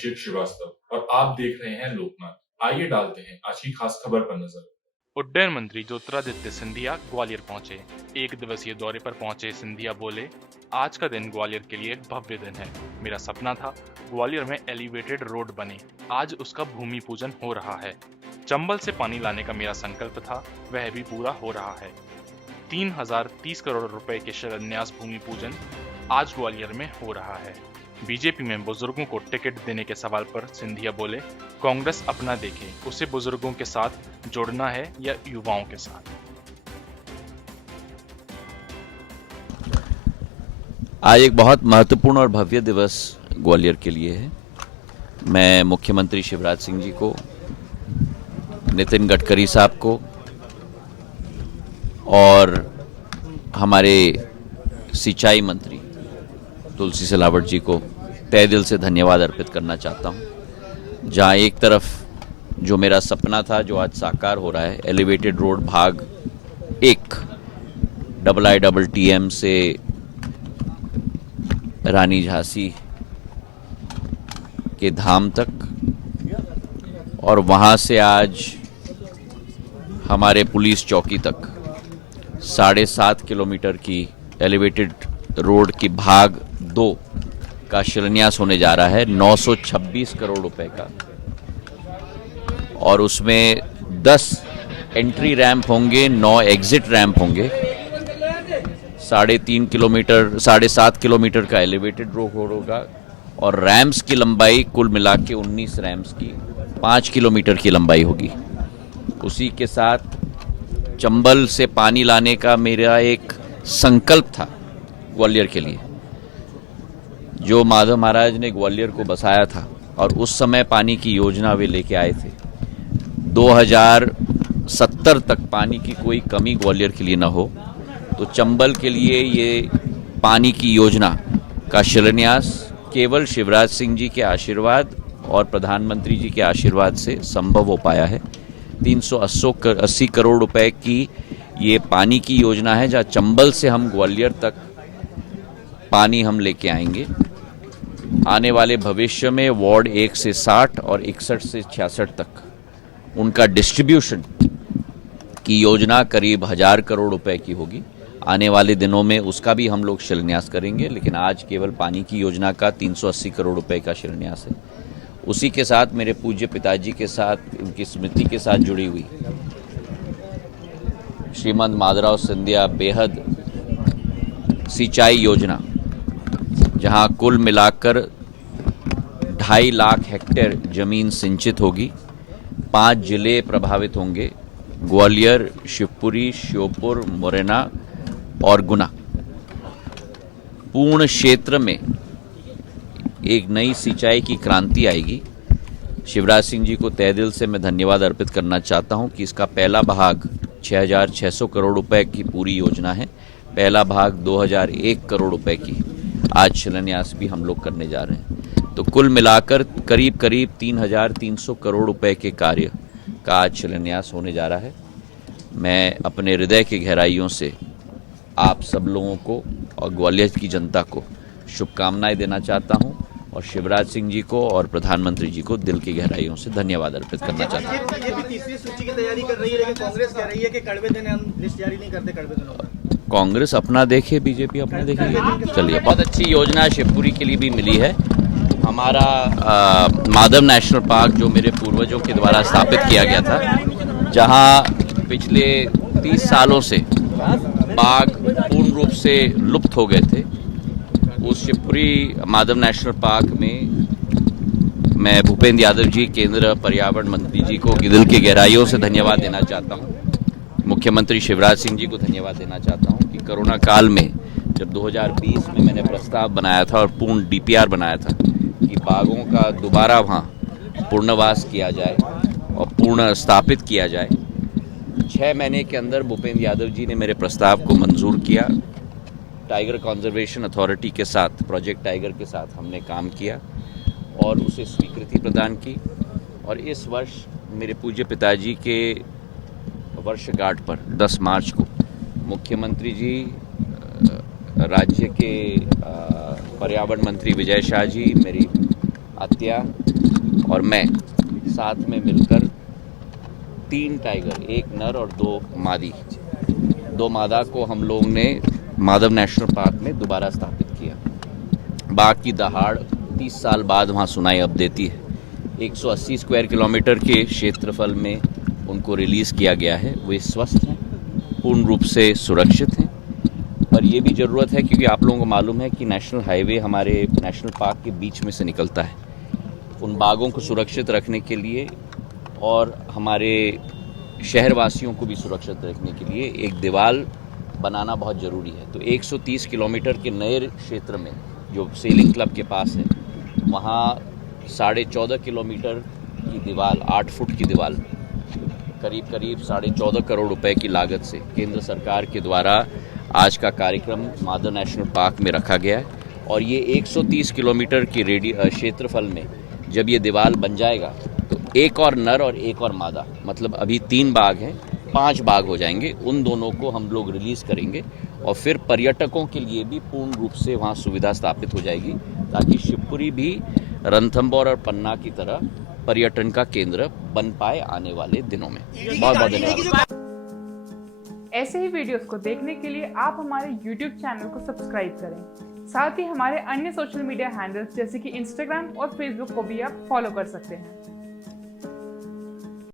अभिषेक श्रीवास्तव और आप देख रहे हैं लोकमत। आइए डालते हैं आज की खास खबर पर नजर। उड्डयन मंत्री ज्योतिरादित्य सिंधिया ग्वालियर पहुंचे। एक दिवसीय दौरे पर पहुंचे सिंधिया बोले, आज का दिन ग्वालियर के लिए एक भव्य दिन है। मेरा सपना था ग्वालियर में एलिवेटेड रोड बने, आज उसका भूमि पूजन हो रहा है। चंबल से पानी लाने का मेरा संकल्प था, वह भी पूरा हो रहा है। 3030 करोड़ रुपए के शिलान्यास भूमि पूजन आज ग्वालियर में हो रहा है। बीजेपी में बुजुर्गों को टिकट देने के सवाल पर सिंधिया बोले, कांग्रेस अपना देखे, उसे बुजुर्गों के साथ जोड़ना है या युवाओं के साथ। आज एक बहुत महत्वपूर्ण और भव्य दिवस ग्वालियर के लिए है। मैं मुख्यमंत्री शिवराज सिंह जी को, नितिन गडकरी साहब को और हमारे सिंचाई मंत्री तुलसी सिलावट जी को तहे दिल से धन्यवाद अर्पित करना चाहता हूं। जहां एक तरफ जो मेरा सपना था, जो आज साकार हो रहा है, एलिवेटेड रोड भाग 1 IITM से रानी झांसी के धाम तक, और वहां से आज हमारे पुलिस चौकी तक 7.5 किलोमीटर की एलिवेटेड रोड की भाग 2 का शिलान्यास होने जा रहा है, 926 करोड़ रुपए का। और उसमें 10 एंट्री रैंप होंगे, 9 एग्जिट रैंप होंगे, 7.5 किलोमीटर का एलिवेटेड रोड होगा, और रैम्प्स की लंबाई कुल मिला के 19 रैम्प्स की 5 किलोमीटर की लंबाई होगी। उसी के साथ चंबल से पानी लाने का मेरा एक संकल्प था ग्वालियर के लिए, जो माधव महाराज ने ग्वालियर को बसाया था, और उस समय पानी की योजना वे लेके आए थे। 2070 तक पानी की कोई कमी ग्वालियर के लिए न हो, तो चंबल के लिए ये पानी की योजना का शिलान्यास केवल शिवराज सिंह जी के आशीर्वाद और प्रधानमंत्री जी के आशीर्वाद से संभव हो पाया है। 380 करोड़ रुपए की ये पानी की योजना है, जहाँ चंबल से हम ग्वालियर तक पानी हम लेके आएंगे। आने वाले भविष्य में वार्ड 1 से 60 और 61 से 66 तक उनका डिस्ट्रीब्यूशन की योजना करीब 1000 करोड़ रुपए की होगी। आने वाले दिनों में उसका भी हम लोग शिलान्यास करेंगे, लेकिन आज केवल पानी की योजना का 380 करोड़ रुपए का शिलान्यास है। उसी के साथ मेरे पूज्य पिताजी के साथ, उनकी स्मृति के साथ जुड़ी हुई श्रीमंत माधवराव सिंधिया बेहद सिंचाई योजना, जहां कुल मिलाकर 2.5 लाख हेक्टेयर जमीन सिंचित होगी। 5 जिले प्रभावित होंगे, ग्वालियर, शिवपुरी, श्योपुर, मुरैना और गुना। पूर्ण क्षेत्र में एक नई सिंचाई की क्रांति आएगी। शिवराज सिंह जी को तहे दिल से मैं धन्यवाद अर्पित करना चाहता हूं कि इसका पहला भाग 6600 करोड़ रुपए की पूरी योजना है। पहला भाग 2001 करोड़ रुपए की आज शिलान्यास भी हम लोग करने जा रहे हैं। तो कुल मिलाकर करीब 3300 करोड़ रुपए के कार्य का आज शिलान्यास होने जा रहा है। मैं अपने हृदय की गहराइयों से आप सब लोगों को और ग्वालियर की जनता को शुभकामनाएं देना चाहता हूं, और शिवराज सिंह जी को और प्रधानमंत्री जी को दिल की गहराइयों से धन्यवाद अर्पित करना चाहता हूं। ये भी तीसरी सूची की तैयारी कर रही है, लेकिन कांग्रेस कह रही है कि कड़वे दिन हम लिस्ट जारी नहीं करते कड़वे दिनों में। कांग्रेस अपना देखे, बीजेपी अपना देखेगी। चलिए, बहुत अच्छी योजना शिवपुरी के लिए भी मिली है। हमारा माधव नेशनल पार्क जो मेरे पूर्वजों के द्वारा स्थापित किया गया था, जहां पिछले 30 सालों से बाघ पूर्ण रूप से लुप्त हो गए थे, उस शिवपुरी माधव नेशनल पार्क में मैं भूपेंद्र यादव जी, केंद्र पर्यावरण मंत्री जी को दिल की गहराइयों से धन्यवाद देना चाहता हूं। मुख्यमंत्री शिवराज सिंह जी को धन्यवाद देना चाहता हूं कि कोरोना काल में जब 2020 में मैंने प्रस्ताव बनाया था और पूर्ण DPR बनाया था कि बाघों का दोबारा वहाँ पूर्णवास किया जाए और पूर्ण स्थापित किया जाए, 6 महीने के अंदर भूपेंद्र यादव जी ने मेरे प्रस्ताव को मंजूर किया। टाइगर कंजर्वेशन अथॉरिटी के साथ, प्रोजेक्ट टाइगर के साथ हमने काम किया और उसे स्वीकृति प्रदान की। और इस वर्ष मेरे पूज्य पिताजी के वर्षगांठ पर 10 मार्च को मुख्यमंत्री जी, राज्य के पर्यावरण मंत्री विजय शाह जी, मेरी आत्या और मैं साथ में मिलकर 3 टाइगर, 1 नर और 2 मादी, 2 मादा को हम लोग ने माधव नेशनल पार्क में दोबारा स्थापित किया। बाघ की दहाड़ 30 साल बाद वहाँ सुनाई अब देती है। 180 स्क्वायर किलोमीटर के क्षेत्रफल में उनको रिलीज़ किया गया है। वे स्वस्थ हैं, पूर्ण रूप से सुरक्षित हैं। पर यह भी ज़रूरत है क्योंकि आप लोगों को मालूम है कि नेशनल हाईवे हमारे नेशनल पार्क के बीच में से निकलता है। उन बाघों को सुरक्षित रखने के लिए और हमारे शहरवासियों को भी सुरक्षित रखने के लिए एक दीवार बनाना बहुत ज़रूरी है। तो 130 किलोमीटर के नए क्षेत्र में जो सेलिंग क्लब के पास है, वहाँ 14.5 किलोमीटर की दीवार, 8 फुट की दीवार, करीब 14.5 करोड़ रुपए की लागत से केंद्र सरकार के द्वारा आज का कार्यक्रम माधव नेशनल पार्क में रखा गया है। और ये 130 किलोमीटर की क्षेत्रफल में जब ये दीवार बन जाएगा तो 1 और नर और 1 और मादा, मतलब अभी 3 बाघ हैं, 5 बाघ हो जाएंगे। उन दोनों को हम लोग रिलीज़ करेंगे और फिर पर्यटकों के लिए भी पूर्ण रूप से वहाँ सुविधा स्थापित हो जाएगी ताकि शिवपुरी भी रणथंभौर और पन्ना की तरह पर्यटन का केंद्र बन पाए आने वाले दिनों में। बहुत बहुत धन्यवाद। ऐसे ही वीडियोस को देखने के लिए आप हमारे YouTube चैनल को सब्सक्राइब करें। साथ ही हमारे अन्य सोशल मीडिया हैंडल्स जैसे कि Instagram और Facebook को भी आप फॉलो कर सकते हैं।